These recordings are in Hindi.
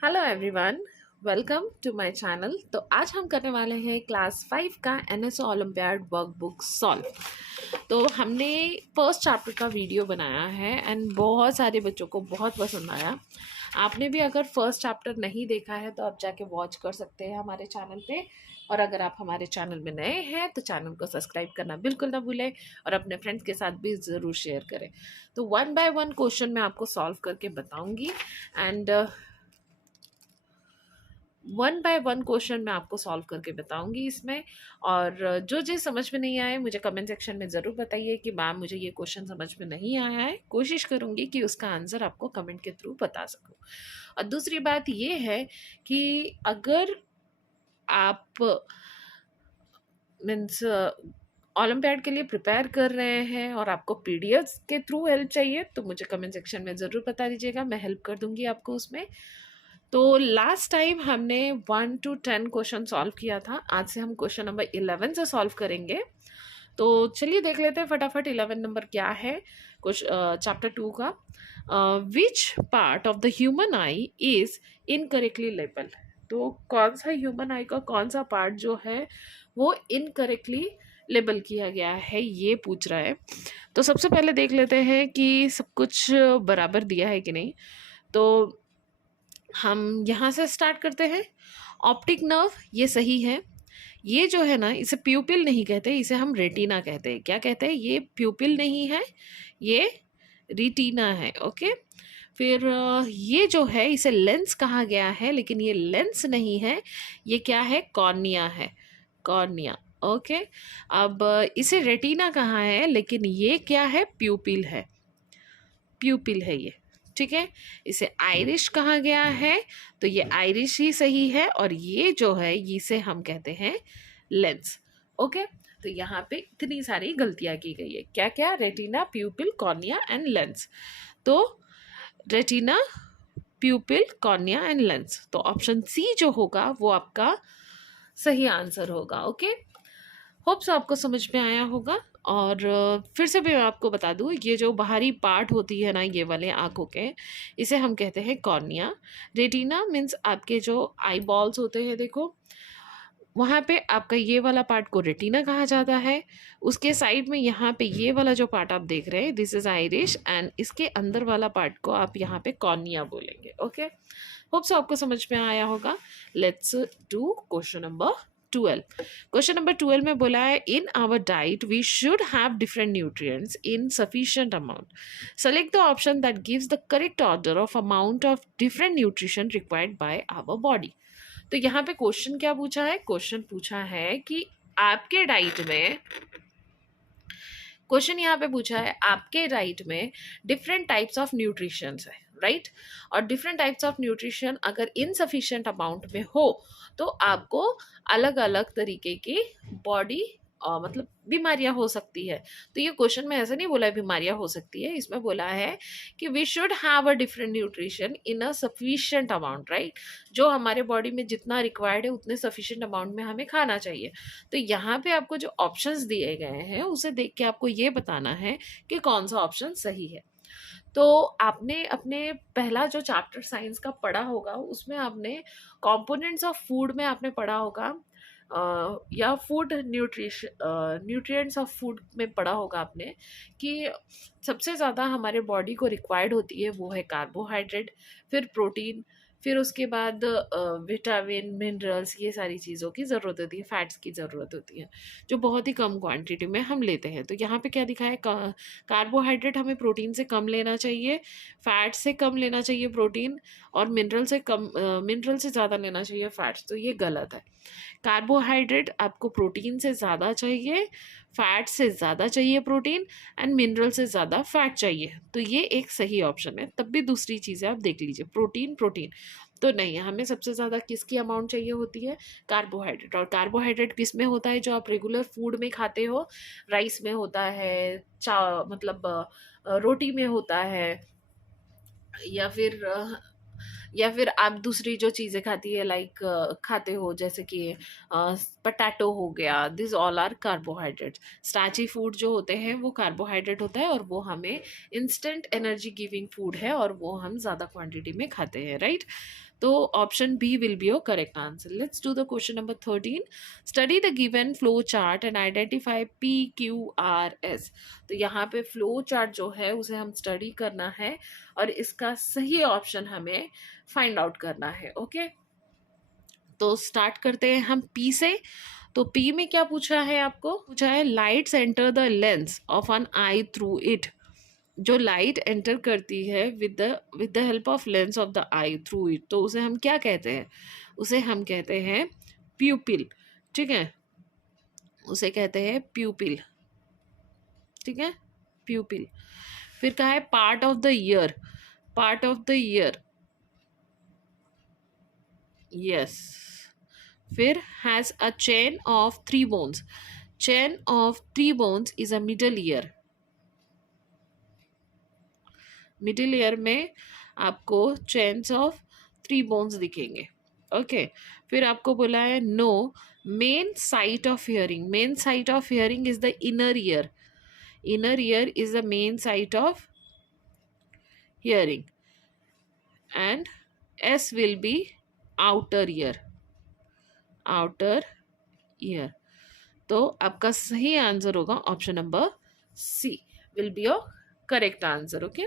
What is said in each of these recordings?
Hello everyone, welcome to my channel. तो आज हम करने वाले हैं क्लास 5 का एनएसओ ओलंपियाड वर्कबुक सॉल्व। तो हमने फर्स्ट चैप्टर का वीडियो बनाया है एंड बहुत सारे बच्चों को बहुत पसंद आया। आपने भी अगर फर्स्ट चैप्टर नहीं देखा है तो आप जाके वॉच कर सकते हैं हमारे चैनल पे। और अगर आप हमारे चैनल में नए हैं तो चैनल को सब्सक्राइब करना बिल्कुल ना भूलें और अपने फ्रेंड्स के साथ भी ज़रूर शेयर करें। तो वन बाय वन क्वेश्चन मैं आपको सॉल्व करके बताऊंगी and one by one question मैं आपको सॉल्व करके बताऊंगी इसमें। और जो चीज़ समझ में नहीं आए मुझे कमेंट सेक्शन में ज़रूर बताइए कि मैम मुझे ये क्वेश्चन समझ में नहीं आया है। कोशिश करूंगी कि उसका आंसर आपको कमेंट के थ्रू बता सकूं। और दूसरी बात ये है कि अगर आप मीन्स ओलंपियाड के लिए प्रिपेयर कर रहे हैं और आपको पीडीएफ के थ्रू हेल्प चाहिए तो मुझे कमेंट सेक्शन में ज़रूर बता दीजिएगा, मैं हेल्प कर दूंगी आपको उसमें। तो लास्ट टाइम हमने 1 to 10 क्वेश्चन सॉल्व किया था। आज से हम क्वेश्चन नंबर 11 से सॉल्व करेंगे। तो चलिए देख लेते हैं फटाफट 11 नंबर क्या है कुछ चैप्टर 2 का। Which part of the human I is incorrectly label. तो कौन सा ह्यूमन आई का कौन सा पार्ट जो है वो इनकरेक्टली लेबल किया गया है ये पूछ रहा है। तो सबसे पहले देख लेते हैं कि सब कुछ बराबर दिया है कि नहीं। तो हम यहाँ से स्टार्ट करते हैं। ऑप्टिक नर्व ये सही है। ये जो है ना इसे प्यूपिल नहीं कहते, इसे हम रेटिना कहते हैं। क्या कहते हैं? ये प्यूपिल नहीं है, ये रिटीना है। ओके। फिर ये जो है इसे लेंस कहा गया है, लेकिन ये लेंस नहीं है, ये क्या है? कॉर्निया है, कॉर्निया। ओके। अब इसे रेटिना कहा है, लेकिन ये क्या है? प्यूपिल है, प्यूपिल है ये। ठीक है। इसे आइरिश कहा गया है, तो ये आइरिश ही सही है। और ये जो है इसे हम कहते हैं लेंस। ओके। तो यहाँ पे इतनी सारी गलतियां की गई है। क्या क्या? Retina, pupil, cornea and lens. तो retina, pupil, cornea and lens. तो ऑप्शन सी जो होगा वो आपका सही आंसर होगा। ओके। होप सो आपको समझ में आया होगा। और फिर से भी मैं आपको बता दूँ, ये जो बाहरी पार्ट होती है ना ये वाले आँखों के, इसे हम कहते हैं कॉर्निया। रेटिना मीन्स आपके जो आई बॉल्स होते हैं, देखो वहाँ पे आपका ये वाला पार्ट को रेटिना कहा जाता है। उसके साइड में यहाँ पे ये वाला जो पार्ट आप देख रहे हैं दिस इज आइरिश, एंड इसके अंदर वाला पार्ट को आप यहाँ पे कॉर्निया बोलेंगे। ओके। होप सो आपको समझ में आया होगा। Let's do question number 12। Question number 12 में बोला है in our diet we should have different nutrients in sufficient amount. Select the option that gives the correct order of amount of different nutrition required by our body. तो यहाँ पे क्वेश्चन क्या पूछा है? क्वेश्चन पूछा है कि आपके डाइट में, क्वेश्चन यहाँ पे पूछा है आपके डाइट में डिफरेंट टाइप्स ऑफ न्यूट्रिशन है, राइट। और डिफरेंट टाइप्स ऑफ न्यूट्रिशन अगर इनसफिशिएंट अमाउंट में हो तो आपको अलग अलग तरीके की बॉडी मतलब बीमारियां हो सकती है। तो ये क्वेश्चन में ऐसा नहीं बोला है बीमारियां हो सकती है, इसमें बोला है कि we should have a different nutrition in a sufficient amount, right. जो हमारे बॉडी में जितना रिक्वायर्ड है उतने सफिशिएंट अमाउंट में हमें खाना चाहिए। तो यहाँ पे आपको जो ऑप्शंस दिए गए हैं उसे देख के आपको ये बताना है कि कौन सा ऑप्शन सही है। तो आपने अपने पहला जो चैप्टर साइंस का पढ़ा होगा उसमें आपने कंपोनेंट्स ऑफ फूड में आपने पढ़ा होगा, या फूड न्यूट्रिएंट्स ऑफ फूड में पढ़ा होगा आपने कि सबसे ज़्यादा हमारे बॉडी को रिक्वायर्ड होती है वो है कार्बोहाइड्रेट, फिर प्रोटीन, फिर उसके बाद विटामिन, मिनरल्स, ये सारी चीज़ों की ज़रूरत होती है, फैट्स की ज़रूरत होती है जो बहुत ही कम क्वांटिटी में हम लेते हैं। तो यहाँ पे क्या दिखा है? कार्बोहाइड्रेट हमें प्रोटीन से कम लेना चाहिए, फैट से कम लेना चाहिए प्रोटीन, और मिनरल से ज़्यादा लेना चाहिए फैट्स। तो ये गलत है। कार्बोहाइड्रेट आपको प्रोटीन से ज़्यादा चाहिए, फैट से ज़्यादा चाहिए प्रोटीन, एंड मिनरल से ज़्यादा फैट चाहिए। तो ये एक सही ऑप्शन है। तब भी दूसरी चीज़ें आप देख लीजिए, प्रोटीन प्रोटीन तो नहीं, हमें सबसे ज़्यादा किसकी अमाउंट चाहिए होती है? कार्बोहाइड्रेट। और कार्बोहाइड्रेट किस में होता है? जो आप रेगुलर फूड में खाते हो, राइस में होता है, मतलब रोटी में होता है, या फिर आप दूसरी जो चीज़ें खाती है लाइक खाते हो जैसे कि पटाटो हो गया, this all are carbohydrate. Starchy food जो होते हैं वो कार्बोहाइड्रेट होता है और वो हमें इंस्टेंट एनर्जी गिविंग फूड है और वो हम ज़्यादा क्वांटिटी में खाते हैं, राइट। तो option B will be your correct answer. Let's do the question number 13. Study the given flow chart and identify PQRS. तो यहाँ पे फ्लो चार्ट जो है उसे हम स्टडी करना है और इसका सही ऑप्शन हमें फाइंड आउट करना है. ओके, तो स्टार्ट करते हैं हम पी से. तो पी में क्या पूछा है आपको? पूछा है lights enter the lens of an eye through it. जो लाइट एंटर करती है with the help of lens of the eye through it, तो उसे हम क्या कहते हैं? उसे हम कहते हैं प्यूपिल. ठीक है, उसे कहते हैं प्यूपिल. ठीक है, प्यूपिल. फिर कहा है part of the ear. Part of the ear, yes. फिर has a chain of 3 bones. Chain of 3 bones is a middle ear. Middle ear में आपको चेन्स ऑफ 3 बोन्स दिखेंगे. ओके, फिर आपको बोला है no main site of hearing. Main site of hearing is the inner ear. Inner ear is the main site of hearing and S will be outer ear. Outer ear. तो आपका सही आंसर होगा option number C will be your correct answer. Okay,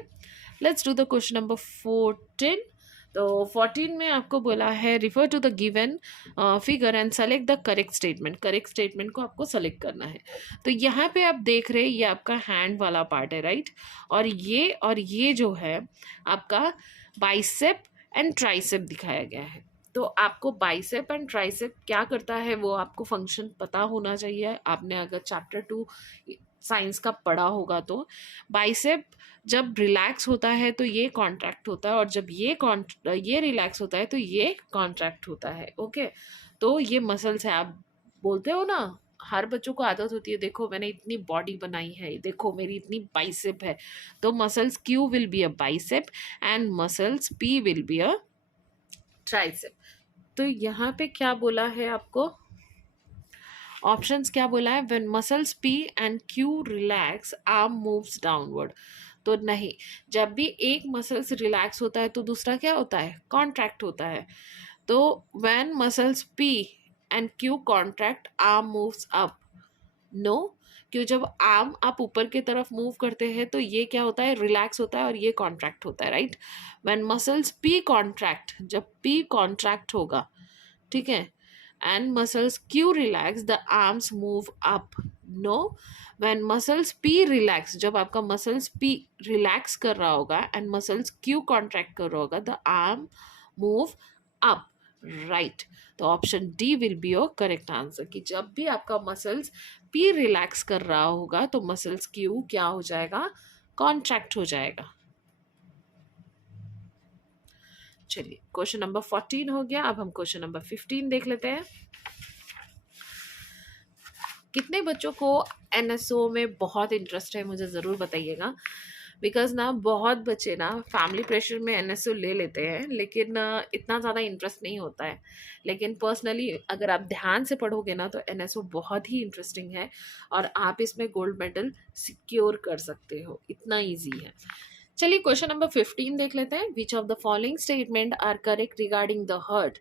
let's do the question number 14. तो 14 में आपको बोला है refer to the given figure and select the correct statement. Correct statement को आपको सेलेक्ट करना है. तो यहाँ पे आप देख रहे हैं ये आपका हैंड वाला पार्ट है, राइट? और ये जो है आपका बाइसेप एंड ट्राइसेप दिखाया गया है. तो आपको बाइसेप एंड ट्राइसेप क्या करता है वो आपको फंक्शन पता होना चाहिए. आपने अगर चैप्टर 2 साइंस का पढ़ा होगा तो बाइसेप जब रिलैक्स होता है तो ये कॉन्ट्रैक्ट होता है और जब ये रिलैक्स होता है तो ये कॉन्ट्रैक्ट होता है. ओके, तो ये मसल्स है. आप बोलते हो ना, हर बच्चों को आदत होती है, देखो मैंने इतनी बॉडी बनाई है, देखो मेरी इतनी बाइसेप है. तो muscles Q will be a bicep and muscles P will be a tricep. तो यहाँ पे क्या बोला है आपको? ऑप्शंस क्या बोला है? When muscles P and Q relax arm moves downward. तो नहीं, जब भी एक मसल्स रिलैक्स होता है तो दूसरा क्या होता है? कॉन्ट्रैक्ट होता है. तो when muscles P and Q contract arm moves up. No, क्यों? जब आर्म आप ऊपर की तरफ मूव करते हैं तो ये क्या होता है? रिलैक्स होता है और ये कॉन्ट्रैक्ट होता है, right? When muscles P contract, जब पी कॉन्ट्रैक्ट होगा, ठीक है, and muscles Q relax, the arms move up. No, when muscles P relax, जब आपका muscles P relax कर रहा होगा and muscles Q contract कर रहा होगा, the arm move up. right, तो option D will be your correct answer कि जब भी आपका मसल्स पी रिलैक्स कर रहा होगा तो मसल्स क्यू क्या हो जाएगा? कॉन्ट्रैक्ट हो जाएगा. चलिए, क्वेश्चन नंबर 14 हो गया. अब हम क्वेश्चन नंबर 15 देख लेते हैं. कितने बच्चों को एनएसओ में बहुत इंटरेस्ट है मुझे ज़रूर बताइएगा. बिकॉज ना बहुत बच्चे ना फैमिली प्रेशर में एनएसओ ले लेते हैं लेकिन इतना ज़्यादा इंटरेस्ट नहीं होता है. लेकिन पर्सनली अगर आप ध्यान से पढ़ोगे ना तो एनएसओ बहुत ही इंटरेस्टिंग है और आप इसमें गोल्ड मेडल सिक्योर कर सकते हो. इतना ईजी है. चलिए, क्वेश्चन नंबर 15 देख लेते हैं. Which of the following statement are correct regarding the heart.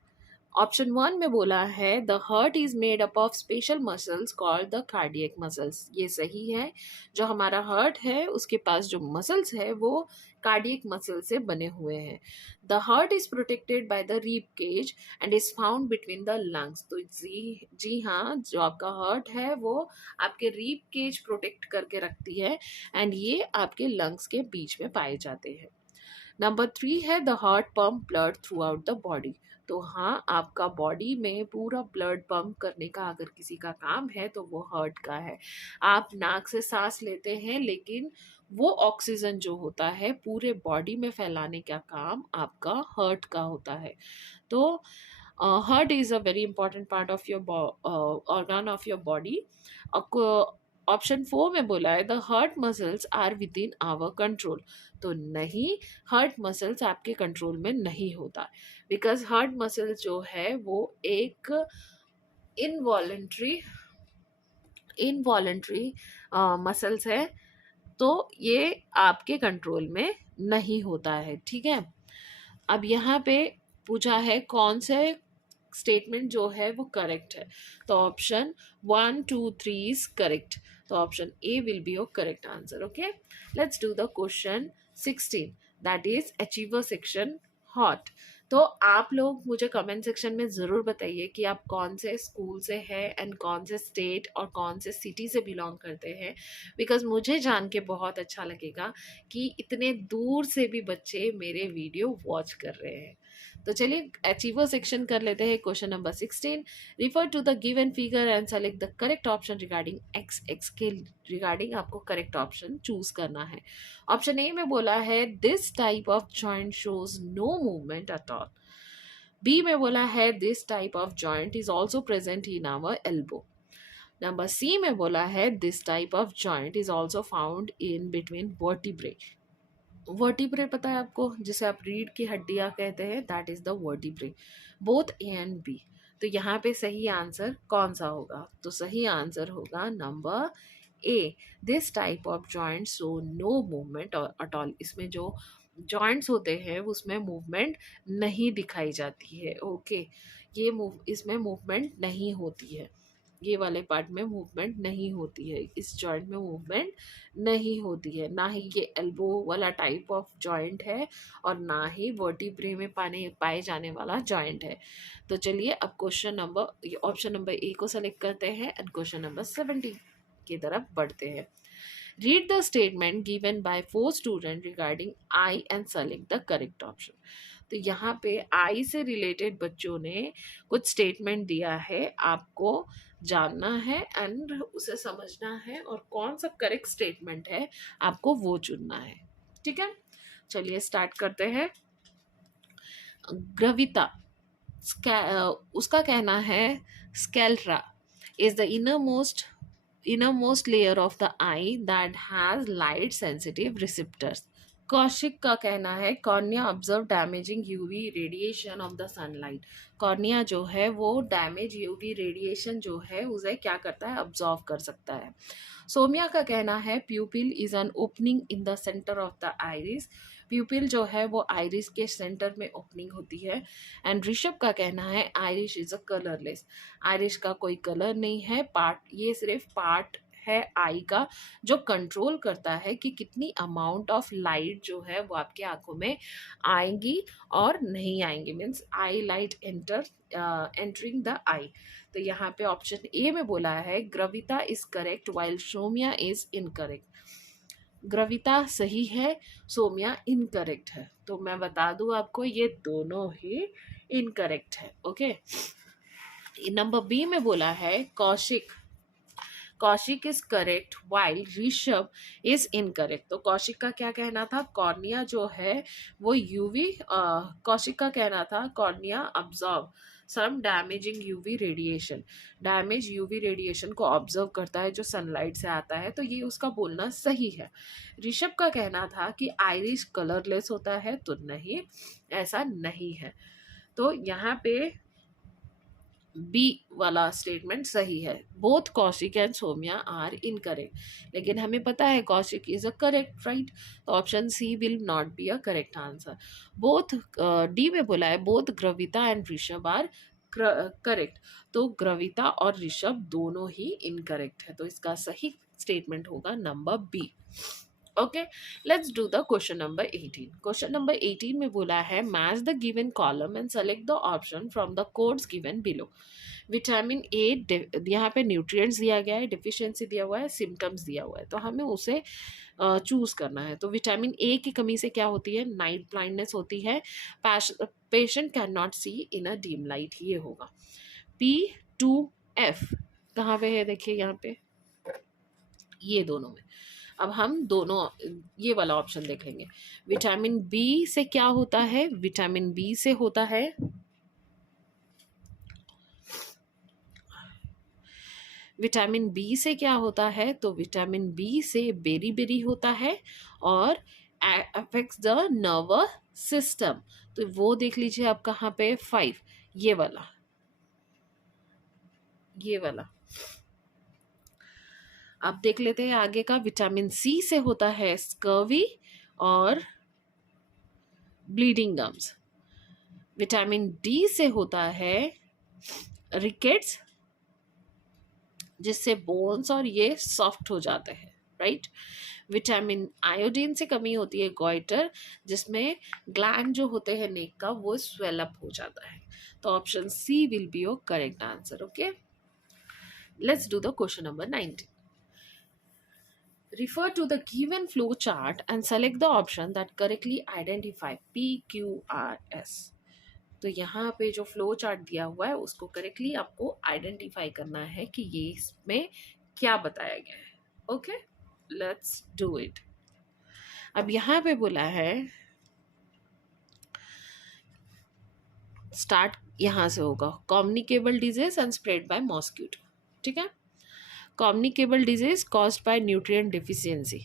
Option 1 में बोला है the heart is made up of special muscles called the cardiac muscles. ये सही है. जो हमारा हार्ट है उसके पास जो मसल्स है वो कार्डियक मसल से बने हुए हैं. The heart is protected by the rib cage and is found between the lungs. तो जी हाँ, जो आपका हार्ट है वो आपके रीप केज प्रोटेक्ट करके रखती है एंड ये आपके लंग्स के बीच में पाए जाते हैं. नंबर 3 है the heart pump blood through out the body. तो हाँ, आपका बॉडी में पूरा ब्लड पंप करने का अगर किसी का काम है तो वो हार्ट का है. आप नाक से सांस लेते हैं लेकिन वो ऑक्सीजन जो होता है पूरे बॉडी में फैलाने का काम आपका हार्ट का होता है. तो heart is a very important part of your organ of your body. Option 4 में बोला है the heart muscles are within our control. तो नहीं, हार्ट मसल्स आपके कंट्रोल में नहीं होता बिकॉज हार्ट मसल्स जो है वो एक इनवॉलेंट्री मसल्स है. तो ये आपके कंट्रोल में नहीं होता है. ठीक है, अब यहाँ पे पूछा है कौन से स्टेटमेंट जो है वो करेक्ट है, तो ऑप्शन 1, 2, 3 इज करेक्ट, तो option A will be your correct answer. Okay, let's do the question 16, that is achiever section hot. तो आप लोग मुझे कमेंट सेक्शन में ज़रूर बताइए कि आप कौन से स्कूल से हैं एंड कौन से स्टेट और कौन से सिटी से बिलोंग करते हैं, बिकॉज मुझे जान के बहुत अच्छा लगेगा कि इतने दूर से भी बच्चे मेरे वीडियो वॉच कर रहे हैं. तो चलिए अचीवर सेक्शन कर लेते हैं. Question number 16, refer to the given figure and select the correct option regarding X. X के रिगार्डिंग आपको करेक्ट ऑप्शन चूज करना है. ऑप्शन ए में बोला है this type of joint shows no movement at all. B में बोला है this type of joint is also present in our elbow. Number C में बोला है this type of joint is also found in between vertebrae. Vertebrae पता है आपको, जिसे आप रीढ़ की हड्डियां कहते हैं, that is the vertebrae. Both A and B. तो यहाँ पे सही आंसर कौन सा होगा? तो सही आंसर होगा number A, this type of joint so no movement at all. इसमें जो जॉइंट्स होते हैं उसमें मूवमेंट नहीं दिखाई जाती है. ओके, ये इसमें मूवमेंट नहीं होती है, ये वाले पार्ट में मूवमेंट नहीं होती है, इस जॉइंट में मूवमेंट नहीं होती है. ना ही ये एल्बो वाला टाइप ऑफ जॉइंट है और ना ही वर्टिब्रे में पाए जाने वाला जॉइंट है. तो चलिए अब question number option number A को सेलेक्ट करते हैं एंड क्वेश्चन नंबर 17 की तरफ बढ़ते हैं. Read the statement given by 4 student regarding I and select the correct option. तो यहाँ पे आई से रिलेटेड बच्चों ने कुछ स्टेटमेंट दिया है, आपको जानना है एंड उसे समझना है और कौन सा करेक्ट स्टेटमेंट है आपको वो चुनना है. ठीक है, चलिए स्टार्ट करते हैं. ग्रविता उसका कहना है sclera is the innermost layer of the eye that has light sensitive receptors. Kaushik का कहना है cornea observe damaging UV radiation of the sunlight. Cornea जो है वो डैमेज यूवी रेडिएशन जो है उसे क्या करता है, ऑब्जर्व कर सकता है. सोमिया का कहना है प्यूपिल is an opening in the centre of the iris. प्यूपिल जो है वो आइरिस के सेंटर में ओपनिंग होती है. एंड ऋषभ का कहना है Irish is a colourless. Irish का कोई कलर नहीं है, पार्ट ये सिर्फ पार्ट है आई का जो कंट्रोल करता है कि कितनी अमाउंट ऑफ लाइट जो है वो आपके आंखों में आएंगी और नहीं आएंगी, means eye light entering the eye. तो यहाँ पे ऑप्शन ए में बोला है Gravita is correct while Somya is incorrect. Gravita सही है, सोमिया इनकरेक्ट है. तो मैं बता दूं आपको ये दोनों ही इनकरेक्ट है. ओके, नंबर बी में बोला है Kaushik is correct while Rishabh is incorrect. तो कौशिक का क्या कहना था, कॉर्निया जो है वो यूवी कौशिक का कहना था cornea observe some damaging UV radiation. Damage UV radiation को ऑब्जर्व करता है जो सनलाइट से आता है, तो ये उसका बोलना सही है. ऋषभ का कहना था कि आइरिश कलरलेस होता है, तो नहीं, ऐसा नहीं है. तो यहाँ पे बी वाला स्टेटमेंट सही है. Both Kaushik and Somya are incorrect. लेकिन हमें पता है Kaushik is a correct, right. तो option C will not be a correct answer. Both D में बोला है both Gravita and Rishabh are correct. तो ग्रविता और ऋषभ दोनों ही इनकरेक्ट है. तो इसका सही स्टेटमेंट होगा number B. Okay, let's do the question number 18. Question number 18 में बोला है match the given column and select the option from the codes given below. Vitamin A, यहाँ पे न्यूट्रिएंट्स दिया गया है, डिफिशियंसी दिया हुआ है, सिम्टम्स दिया हुआ है, तो हमें उसे चूज करना है. तो विटामिन ए की कमी से क्या होती है, नाइट ब्लाइंडनेस होती है. Patient can not see in a dim light, ये होगा. P2F कहाँ पे है, देखिए यहाँ पे ये दोनों में. अब हम दोनों ये वाला ऑप्शन देखेंगे. विटामिन बी से क्या होता है, विटामिन बी से होता है विटामिन बी से क्या होता है, तो विटामिन बी से बेरी बेरी होता है और अफेक्ट्स द नर्वस सिस्टम. तो वो देख लीजिए आप कहाँ पे, 5, ये वाला. अब देख लेते हैं आगे का. विटामिन सी से होता है स्कर्वी और ब्लीडिंग गम्स. विटामिन डी से होता है रिकेट्स, जिससे बोन्स और ये सॉफ्ट हो जाते हैं, राइट। विटामिन आयोडीन से कमी होती है गॉइटर, जिसमें ग्लैंड जो होते हैं नेक का वो स्वेल अप हो जाता है। तो option C will be your correct answer. Okay, let's do the question number 19. Refer to the given flow chart and select the option that correctly identify PQRS. तो यहाँ पे जो फ्लो चार्ट दिया हुआ है उसको करेक्टली आपको आइडेंटिफाई करना है कि ये इसमें क्या बताया गया है। Okay, let's do it. अब यहाँ पे बोला है स्टार्ट यहाँ से होगा, communicable disease and spread by mosquito. ठीक है, communicable disease caused by nutrient deficiency.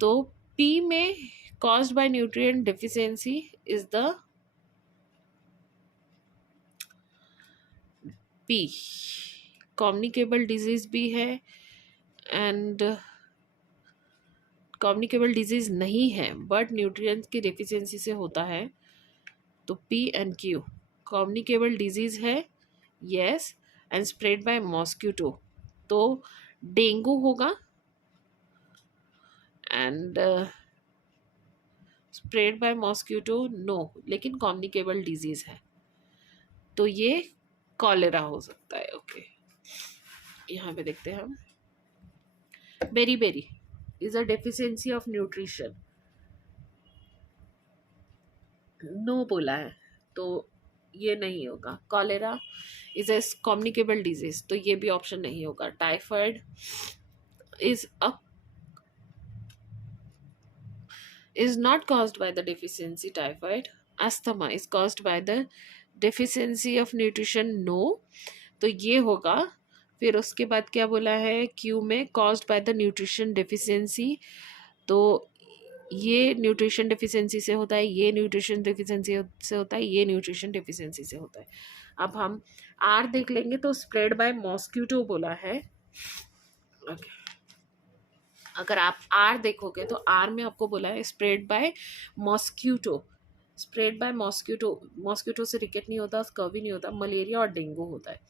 तो पी में caused by nutrient deficiency is the P. Communicable disease भी है एंड कम्युनिकेबल डिजीज नहीं है बट न्यूट्रिएंट्स की डेफिशिएंसी से होता है, तो P and Q. Communicable disease है yes, and spread by mosquito, तो डेंगू होगा and spread by mosquito no, लेकिन कम्युनिकेबल डिजीज है तो ये कॉलेरा हो सकता है। ओके, यहाँ पे देखते हैं हम, beriberi is a deficiency of nutrition, no बोला है तो ये नहीं होगा। Cholera is a communicable disease, तो ये भी ऑप्शन नहीं होगा। Typhoid is not caused by the deficiency typhoid. Asthma is caused by the deficiency of nutrition no, तो ये होगा। फिर उसके बाद क्या बोला है, क्यू में caused by the nutrition deficiency, तो ये न्यूट्रिशन डेफिशिएंसी से होता है, ये न्यूट्रिशन डेफिशिएंसी से होता है, ये न्यूट्रिशन डेफिशिएंसी से होता है। अब हम आर देख लेंगे तो स्प्रेड बाय मॉस्किटो बोला है। ओके, अगर आप आर देखोगे तो आर में आपको बोला है spread by mosquito. Spread by mosquito, mosquito से रिकेट नहीं होता, स्कर्वी नहीं होता, मलेरिया और डेंगू होता है।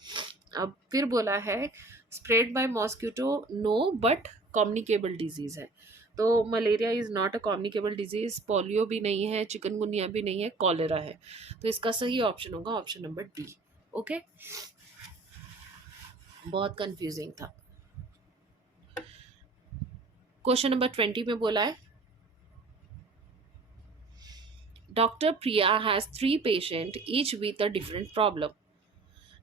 अब फिर बोला है spread by mosquito no but communicable disease है, तो malaria is not a communicable disease, polio भी नहीं है, चिकनगुनिया भी नहीं है, कॉलेरा है, तो इसका सही ऑप्शन होगा ऑप्शन नंबर डी। ओके, बहुत कंफ्यूजिंग था। क्वेश्चन नंबर 20 में बोला है doctor Priya has 3 patient each with a different problem.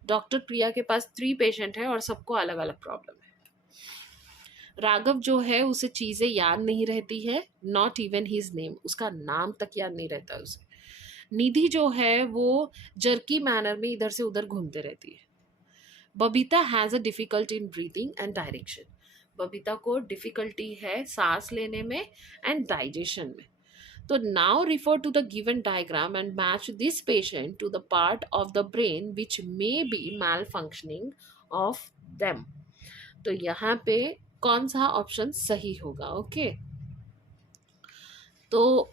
Doctor Priya के पास 3 पेशेंट है और सबको अलग अलग प्रॉब्लम है। राघव जो है उसे चीजें याद नहीं रहती है, नॉट इवन हिज नेम, उसका नाम तक याद नहीं रहता उसे। निधि जो है वो जर्की मैनर में इधर से उधर घूमते रहती है। Babita has a difficulty in breathing and direction, Babita को डिफिकल्टी है सांस लेने में एंड डाइजेशन में। तो now refer to the given diagram and match this patient to the part of the brain which may be malfunctioning of them. तो यहाँ पे कौन सा ऑप्शन सही होगा? ओके, तो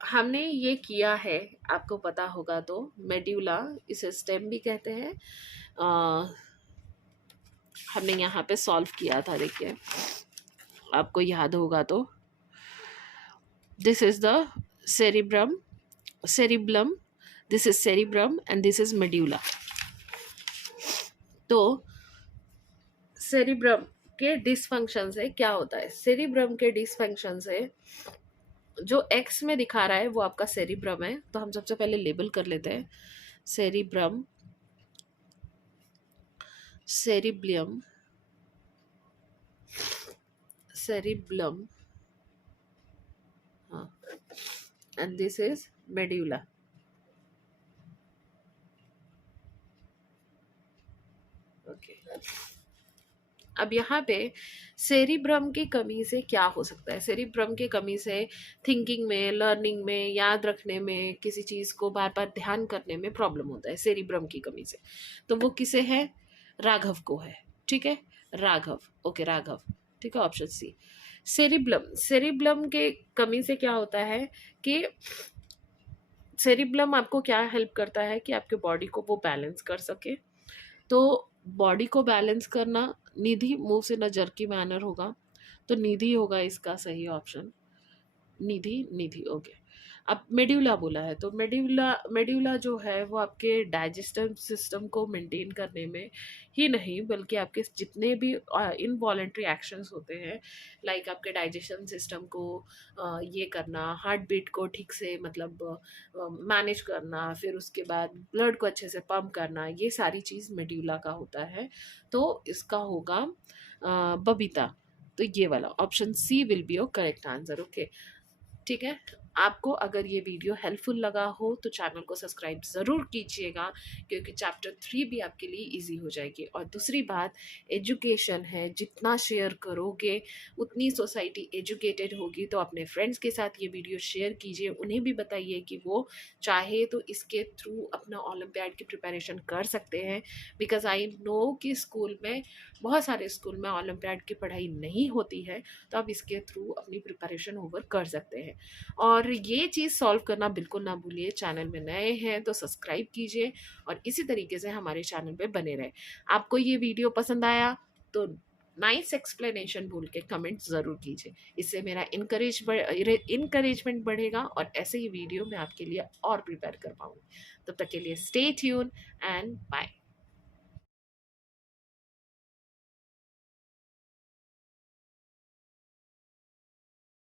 हमने ये किया है, आपको पता होगा तो मेड्यूला, इसे स्टेम भी कहते हैं। हमने यहाँ पे सॉल्व किया था, देखिए आपको याद होगा तो this is the cerebrum, this is cerebrum and this is medulla. तो सेरिब्रम के डिसफंक्शन से क्या होता है? सेरिब्रम के डिसफंक्शन से जो एक्स में दिखा रहा है वो आपका सेरिब्रम है, तो हम सबसे पहले लेबल कर लेते हैं सेरिब्रम, सेरिब्लियम, सेरिब्लम, हाँ, and this is medulla. Okay, अब यहाँ पे सेरिब्रम की कमी से क्या हो सकता है? सेरिब्रम की कमी से थिंकिंग में, लर्निंग में, याद रखने में, किसी चीज़ को बार बार ध्यान करने में प्रॉब्लम होता है सेरिब्रम की कमी से। तो वो किसे है? राघव को है। ठीक है, राघव। ओके, राघव, ठीक है, ऑप्शन सी। सेरिब्लम, सेरिब्लम के कमी से क्या होता है कि सेरिब्लम आपको क्या हेल्प करता है कि आपके बॉडी को वो बैलेंस कर सके। तो बॉडी को बैलेंस करना, निधि मुंह से न जर्की मैनर होगा, तो निधि होगा इसका सही ऑप्शन। निधि, निधि, ओके। अब मेड्यूला बोला है, तो मेड्यूला, मेड्यूला जो है वो आपके डाइजेस्टिव सिस्टम को मेंटेन करने में ही नहीं, बल्कि आपके जितने भी इनवॉलेंट्री एक्शंस होते हैं, लाइक आपके डाइजेशन सिस्टम को ये करना, हार्ट बीट को ठीक से मतलब मैनेज करना, फिर उसके बाद ब्लड को अच्छे से पंप करना, ये सारी चीज़ मेड्यूला का होता है। तो इसका होगा बबीता। तो ये वाला option C will be your correct answer. Okay, ठीक है। आपको अगर ये वीडियो हेल्पफुल लगा हो तो चैनल को सब्सक्राइब ज़रूर कीजिएगा, क्योंकि चैप्टर 3 भी आपके लिए इजी हो जाएगी। और दूसरी बात, एजुकेशन है, जितना शेयर करोगे उतनी सोसाइटी एजुकेटेड होगी। तो अपने फ्रेंड्स के साथ ये वीडियो शेयर कीजिए, उन्हें भी बताइए कि वो चाहे तो इसके थ्रू अपना ओलंपियाड की प्रिपरेशन कर सकते हैं। बिकॉज आई नो कि स्कूल में, बहुत सारे स्कूल में ओलंपियाड की पढ़ाई नहीं होती है, तो आप इसके थ्रू अपनी प्रिपरेशन ओवर कर सकते हैं। और ये चीज़ सॉल्व करना बिल्कुल ना भूलिए। चैनल में नए हैं तो सब्सक्राइब कीजिए और इसी तरीके से हमारे चैनल पे बने रहे। आपको ये वीडियो पसंद आया तो नाइस एक्सप्लेनेशन बोल के कमेंट ज़रूर कीजिए, इससे मेरा इनकरेजमेंट बढ़ेगा और ऐसे ही वीडियो मैं आपके लिए और प्रिपेयर कर पाऊँगी। तब तक के लिए स्टे ट्यून एंड बाय।